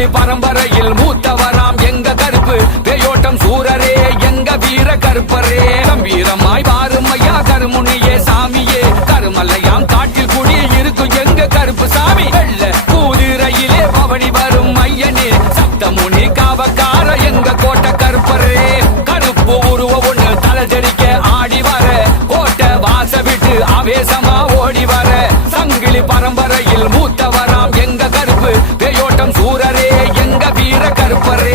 சங்கிலி பரம்பரையில் மூத்தவராம் எங்க கருப்பு பேயோட்டம் சூரரே எங்க வீர கருப்பரே கம்பீரமாய் வாரும் ஐயா கருமுனியே சாமியே கருமலையாம் காட்டில் குடி இருக்கும் எங்க கருப்பு சாமி வெள்ள குதிரையிலே பவனி வரும் ஐயனே சப்தமுனி காவக்கார எங்க கோட்டை கருப்பரே கருப்பு உருவ ஒண்ணு தலை தெரிக்க ஆடி வர கோட்டை வாச விட்டு ஆவேசமா ஓடி வர சங்கிலி பரம்பரையில் மூத்தவராம் எங்க கருப்பு பேயோட்டம் சூரரே எங்க வீர கருப்பரே